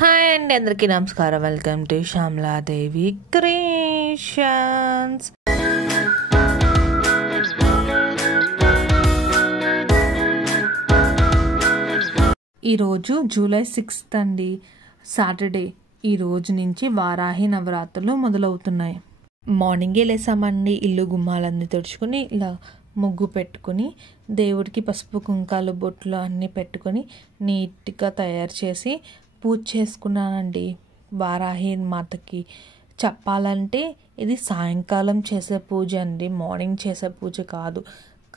Hi అండి, అందరికీ నమస్కారం. Welcome to Shyamala Devi creations. ఈరోజు జూలై 6th అండి, సాటర్డే. ఈ రోజు నుంచి వారాహి నవరాత్రులు మొదలవుతున్నాయి. మార్నింగే లేసామండి, ఇల్లు గుమ్మాలన్నీ తుడుచుకుని ఇలా ముగ్గు పెట్టుకుని దేవుడికి పసుపు కుంకాలు బొట్లు అన్నీ పెట్టుకొని నీట్గా తయారు చేసి పూజ చేసుకున్నానండి. వారాహి మాతకి చెప్పాలంటే ఇది సాయంకాలం చేసే పూజ అండి, మార్నింగ్ చేసే పూజ కాదు.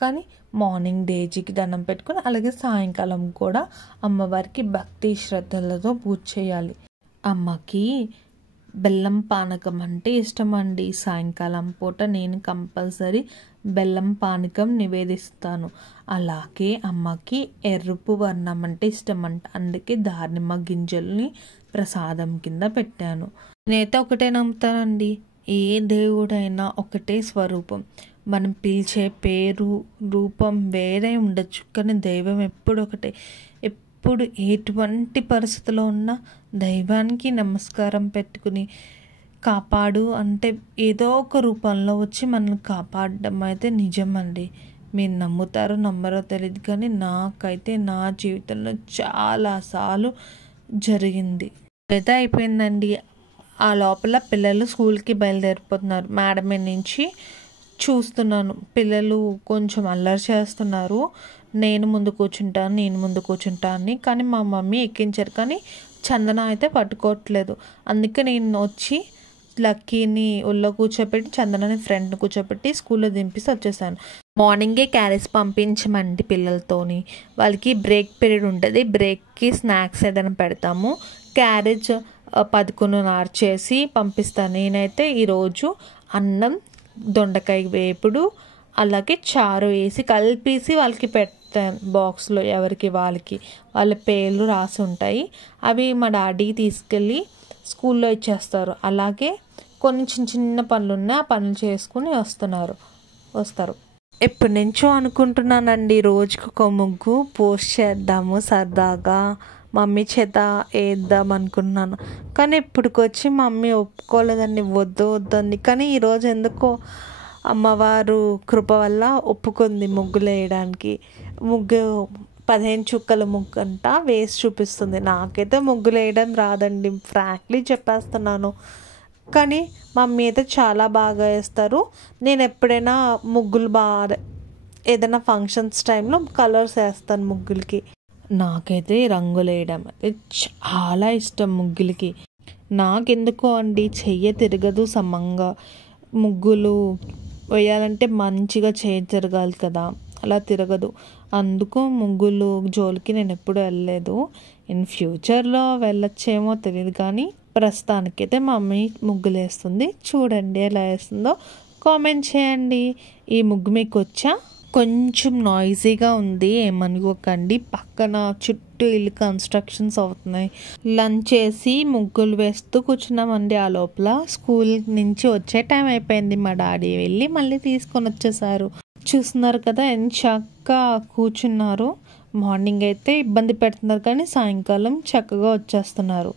కానీ మార్నింగ్ డేజీకి దండం పెట్టుకుని అలాగే సాయంకాలం కూడా అమ్మవారికి భక్తి శ్రద్ధలతో పూజ చేయాలి. అమ్మకి బెల్లం పానకం అంటే ఇష్టం అండి. సాయంకాలం పూట నేను కంపల్సరీ బెల్లం పానకం నివేదిస్తాను. అలాగే అమ్మకి ఎరుపు వర్ణం అంటే ఇష్టం అంట, అందుకే దానిమ్మ గింజల్ని ప్రసాదం కింద పెట్టాను. నేనైతే ఒకటే నమ్ముతానండి, ఏ దేవుడైనా ఒకటే స్వరూపం. మనం పిలిచే పేరు రూపం వేరే ఉండొచ్చు, కానీ దైవం ఎప్పుడు ఒకటే. ఎప్పుడు ఎటువంటి పరిస్థితిలో ఉన్నా దైవానికి నమస్కారం పెట్టుకుని కాపాడు అంటే ఏదో ఒక రూపంలో వచ్చి మనల్ని కాపాడడం అయితే నిజమండి. మీరు నమ్ముతారో నమ్మరో తెలియదు, కానీ నాకైతే నా జీవితంలో చాలాసార్లు జరిగింది. అయితే అయిపోయిందండి. ఆ లోపల పిల్లలు స్కూల్కి బయలుదేరిపోతున్నారు. మేడం నుంచి చూస్తున్నాను, పిల్లలు కొంచెం అల్లరి చేస్తున్నారు. నేను ముందు కూర్చుంటా అని. కానీ మా మమ్మీ ఎక్కించారు, కానీ చందన అయితే పట్టుకోవట్లేదు. అందుకే నేను వచ్చి లక్కీని ఒళ్ళో కూర్చోపెట్టి చందనని ఫ్రెండ్ని కూర్చోపెట్టి స్కూల్లో దింపేసి వచ్చేసాను. మార్నింగే క్యారేజ్ పంపించమండి పిల్లలతోని. వాళ్ళకి బ్రేక్ పీరియడ్ ఉంటుంది, బ్రేక్కి స్నాక్స్ ఏదైనా పెడతాము. క్యారేజ్ 11:30 చేసి పంపిస్తాను. నేనైతే ఈరోజు అన్నం, దొండకాయ వేపుడు, అలాగే చారు వేసి కలిపేసి వాళ్ళకి పెట్టాను బాక్స్లో. ఎవరికి వాళ్ళ పేర్లు రాసి ఉంటాయి. అవి మా డాడీ తీసుకెళ్ళి స్కూల్లో ఇచ్చేస్తారు. అలాగే కొన్ని చిన్న పనులు ఉన్నాయి, ఆ పనులు చేసుకుని వస్తారు. ఎప్పటి నుంచో అనుకుంటున్నానండి, రోజుకి ఒక ముగ్గు పోస్ట్ చేద్దాము సరదాగా, మమ్మీ చేత వేద్దాం అనుకున్నాను. కానీ ఇప్పటికొచ్చి మమ్మీ ఒప్పుకోలేదండి, వద్దండి. కానీ ఈరోజు ఎందుకో అమ్మవారు కృప వల్ల ఒప్పుకుంది ముగ్గులు వేయడానికి. 15 చుక్కల ముగ్గు అంట వేసి చూపిస్తుంది. నాకైతే ముగ్గులు వేయడం రాదండి, ఫ్రాంక్లీ చెప్పేస్తున్నాను. కానీ మమ్మీ అయితే చాలా బాగా వేస్తారు. నేను ఎప్పుడైనా ముగ్గులు ఏదైనా ఫంక్షన్స్ టైంలో కలర్స్ వేస్తాను ముగ్గులకి. నాకైతే రంగులు వేయడం అయితే చాలా ఇష్టం ముగ్గులకి. నాకెందుకో అండి చెయ్యి తిరగదు సమంగా. ముగ్గులు వేయాలంటే మంచిగా చేయి తిరగాలి కదా, అలా తిరగదు. అందుకు ముగ్గులు జోలికి నేను ఎప్పుడు వెళ్ళలేదు. ఇన్ ఫ్యూచర్లో వెళ్ళొచ్చేమో తెలియదు, కానీ ప్రస్తుతానికైతే మా మమ్మీ ముగ్గులు వేస్తుంది. చూడండి ఎలా వేస్తుందో, కామెంట్ చేయండి. ఈ ముగ్గు మీకు వచ్చా? కొంచెం నాయిజీగా ఉంది, ఏమనుకోకండి. పక్కన చుట్టూ ఇల్లు కన్స్ట్రక్షన్స్ అవుతున్నాయి. లంచ్ చేసి ముగ్గులు వేస్తూ కూర్చున్నామండి. ఆ లోపల స్కూల్ నుంచి వచ్చే టైం అయిపోయింది. మా డాడీ వెళ్ళి మళ్ళీ తీసుకొని వచ్చేసారు. చూస్తున్నారు కదా ఎంత చక్కగా కూర్చున్నారు. మార్నింగ్ అయితే ఇబ్బంది పెడుతున్నారు, కానీ సాయంకాలం చక్కగా వచ్చేస్తున్నారు.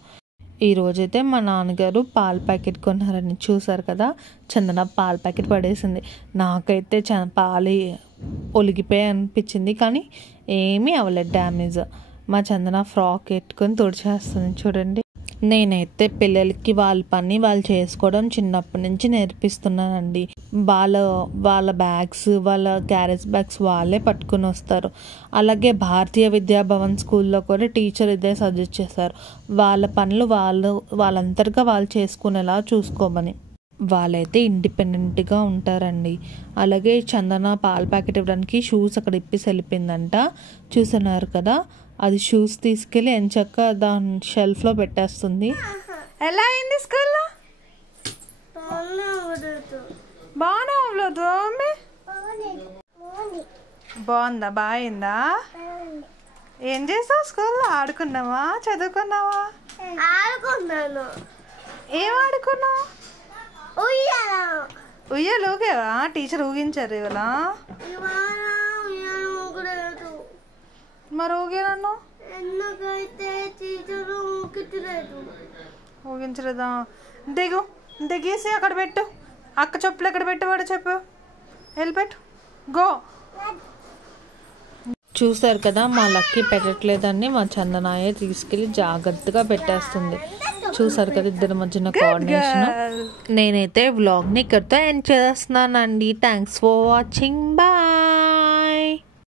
ఈరోజైతే మా నాన్నగారు పాల ప్యాకెట్ కొన్నారని చూసారు కదా, చందన పాల ప్యాకెట్ పడేసింది. నాకైతే పాలు ఒలిగిపోయి అనిపించింది, కానీ ఏమీ అవ్వలేదు డ్యామేజ్. మా చందన ఫ్రాక్ ఎట్టుకొని తుడిచేస్తుంది చూడండి. నేనైతే పిల్లలకి వాళ్ళ పని వాళ్ళు చేసుకోవడం చిన్నప్పటి నుంచి నేర్పిస్తున్నానండి. వాళ్ళ బ్యాగ్స్, వాళ్ళ క్యారేజ్ బ్యాగ్స్ వాళ్ళే పట్టుకుని వస్తారు. అలాగే భారతీయ విద్యాభవన్ స్కూల్లో కూడా టీచర్ ఇదే సజెస్ట్ చేశారు, వాళ్ళ పనులు వాళ్ళంతటిగా వాళ్ళు చేసుకునేలా చూసుకోమని. వాళ్ళైతే ఇండిపెండెంట్గా ఉంటారండి. అలాగే చందన పాల ప్యాకెట్ ఇవ్వడానికి షూస్ అక్కడ ఇప్పేసి వెళ్ళిపోయిందంట. చూస్తున్నారు కదా, అది షూస్ తీసుకెళ్ళి ఎంచక్క దాని షెల్ఫ్లో పెట్టేస్తుంది. ఎలా అయింది స్కూల్లో? బాగుందా? బాగుందా? ఏం చేసావు స్కూల్లో? ఆడుకున్నావా, చదువుకున్నావా? ఆడుకున్నాను. ఏం ఆడుకున్నావు? ఉయ్యాలు ఊగేవా? టీచర్ ఊగించారు ఇవాళ. మరి ఊగేనన్ను ఎందుకైతే టీచరు ఊకిట్లేదు. ఊగించలేదా? దిగు, దిగేసి అక్కడ పెట్టు. అక్క చెప్పులు ఎక్కడ పెట్టేవాడు చెప్పు. వెళ్ళిపెట్టు. గో. చూసారు కదా, మా లక్కీ పెట్టట్లేదని మా చందనాయ తీసుకెళ్ళి జాగ్రత్తగా పెట్టేస్తుంది. చూసారు కదా ఇద్దరి మధ్యన కోఆర్డినేషన్. నేనైతే వ్లాగ్ని ఇక్కడితో ఎండ్ చేస్తున్నానండి. Thanks for watching. బాయ్.